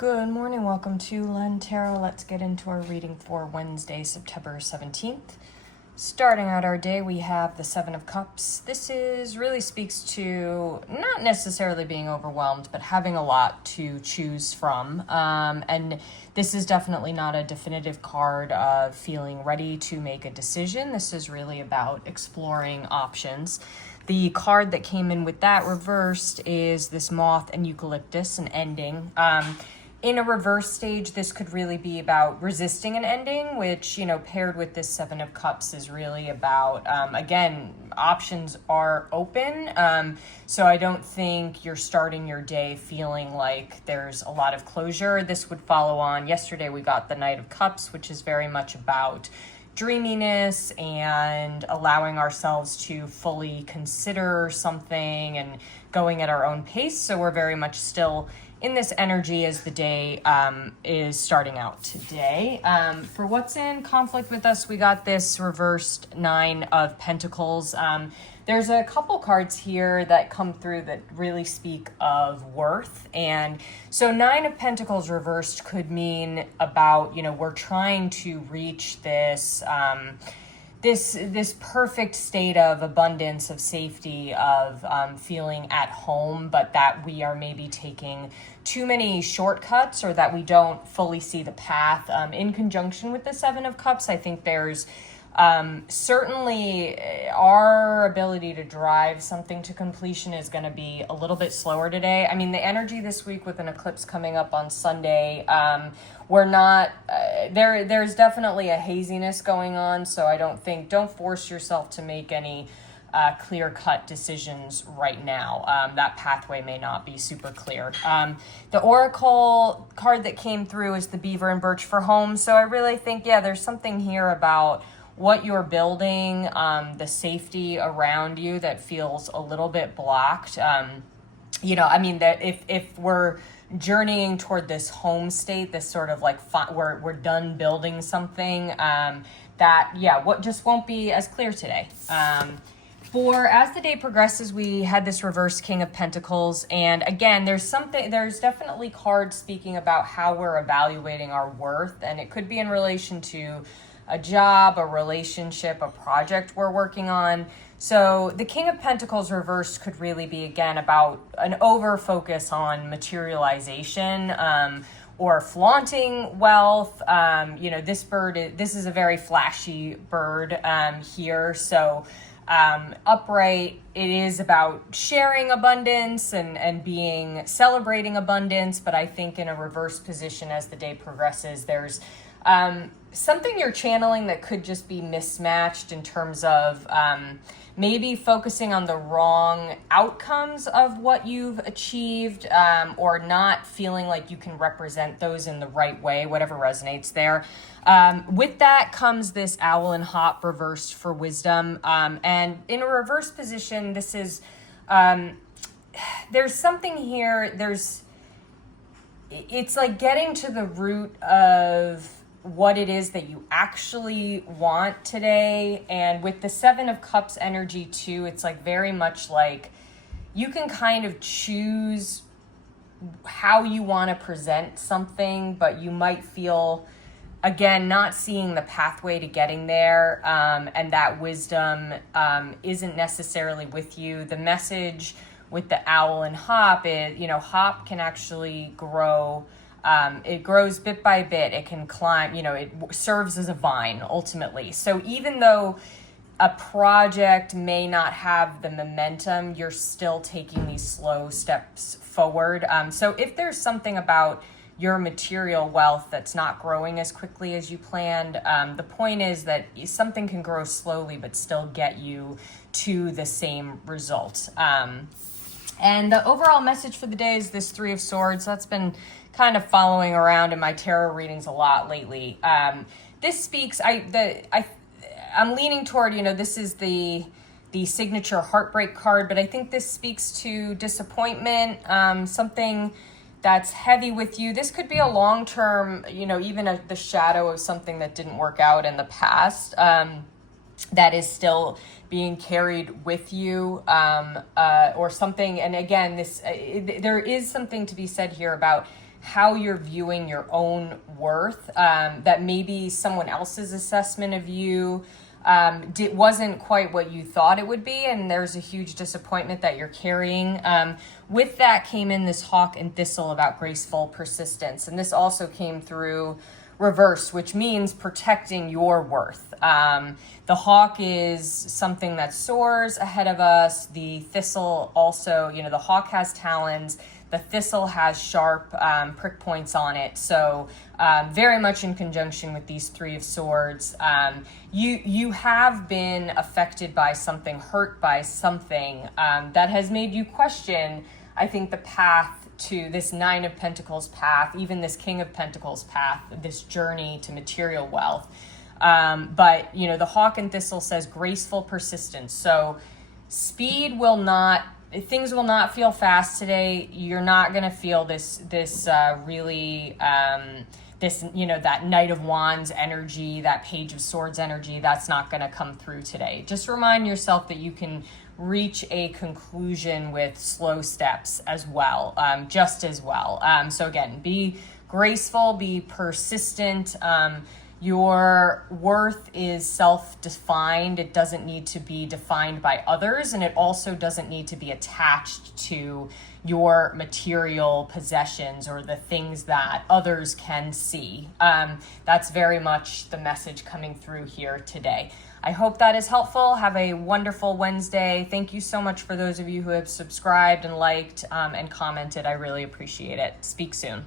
Good morning, welcome to Len Tarot. Let's get into our reading for Wednesday, September 17th. Starting out our day, we have the Seven of Cups. Really speaks to not necessarily being overwhelmed, but having a lot to choose from. And this is definitely not a definitive card of feeling ready to make a decision. This is really about exploring options. The card that came in with that reversed is this Moth and Eucalyptus, an ending. In a reverse stage, this could really be about resisting an ending, which, paired with this Seven of Cups is really about, again, options are open. So I don't think you're starting your day feeling like there's a lot of closure. This would follow on. Yesterday, we got the Knight of Cups, which is very much about dreaminess and allowing ourselves to fully consider something and going at our own pace. So we're very much still in this energy as the day is starting out today. For what's in conflict with us, we got this reversed Nine of Pentacles. There's a couple cards here that come through that really speak of worth. And so Nine of Pentacles reversed could mean about, we're trying to reach this this perfect state of abundance, of safety, of feeling at home, but that we are maybe taking too many shortcuts or that we don't fully see the path. In conjunction with the Seven of Cups, I think there's certainly our ability to drive something to completion is going to be a little bit slower today. I mean, the energy this week with an eclipse coming up on Sunday, we're not, there's definitely a haziness going on. So don't force yourself to make any clear-cut decisions right now. That pathway may not be super clear. The Oracle card that came through is the Beaver and Birch for Home. So I really think, there's something here about what you're building, the safety around you that feels a little bit blocked. That if we're journeying toward this home state, this sort of like we're done building something, what just won't be as clear today. As the day progresses, we had this reverse King of Pentacles. And again, there's definitely cards speaking about how we're evaluating our worth. And it could be in relation to a job, a relationship, a project we're working on. So the King of Pentacles reversed could really be, again, about an over focus on materialization, or flaunting wealth. This is a very flashy bird here. So upright, it is about sharing abundance and celebrating abundance. But I think in a reverse position as the day progresses, there's something you're channeling that could just be mismatched in terms of maybe focusing on the wrong outcomes of what you've achieved, or not feeling like you can represent those in the right way, whatever resonates there. With that comes this Owl and Hop reversed for wisdom. And in a reverse position, this is, there's something here, it's like getting to the root of what it is that you actually want today. And with the Seven of Cups energy too, it's like very much like you can kind of choose how you want to present something, but you might feel, again, not seeing the pathway to getting there, and that wisdom isn't necessarily with you. The message with the Owl and Hop is, hop can actually grow. It grows bit by bit. It can climb, it serves as a vine ultimately. So even though a project may not have the momentum, you're still taking these slow steps forward. So if there's something about your material wealth that's not growing as quickly as you planned, the point is that something can grow slowly but still get you to the same result. And the overall message for the day is this Three of Swords. That's been kind of following around in my tarot readings a lot lately. This speaks, I'm leaning toward, this is the signature heartbreak card, but I think this speaks to disappointment, something that's heavy with you. This could be a long-term, even the shadow of something that didn't work out in the past, that is still being carried with you, or something. And again, there is something to be said here about how you're viewing your own worth, that maybe someone else's assessment of you wasn't quite what you thought it would be, and there's a huge disappointment that you're carrying. With that came in this hawk and thistle about graceful persistence, and this also came through reverse, which means protecting your worth. The hawk is something that soars ahead of us. The thistle also, the hawk has talons. The thistle has sharp prick points on it. So very much in conjunction with these Three of Swords. You have been affected by something, hurt by something that has made you question, I think, the path to this Nine of Pentacles path, even this King of Pentacles path, this journey to material wealth. But, the hawk and thistle says graceful persistence. So things will not feel fast today. You're not going to feel this really, that Knight of Wands energy, that Page of Swords energy. That's not going to come through today. Just remind yourself that you can reach a conclusion with slow steps as well, just as well. So again, be graceful, be persistent. Your worth is self-defined. It doesn't need to be defined by others, and it also doesn't need to be attached to your material possessions or the things that others can see. That's very much the message coming through here today. I hope that is helpful. Have a wonderful Wednesday. Thank you so much for those of you who have subscribed and liked and commented. I really appreciate it. Speak soon.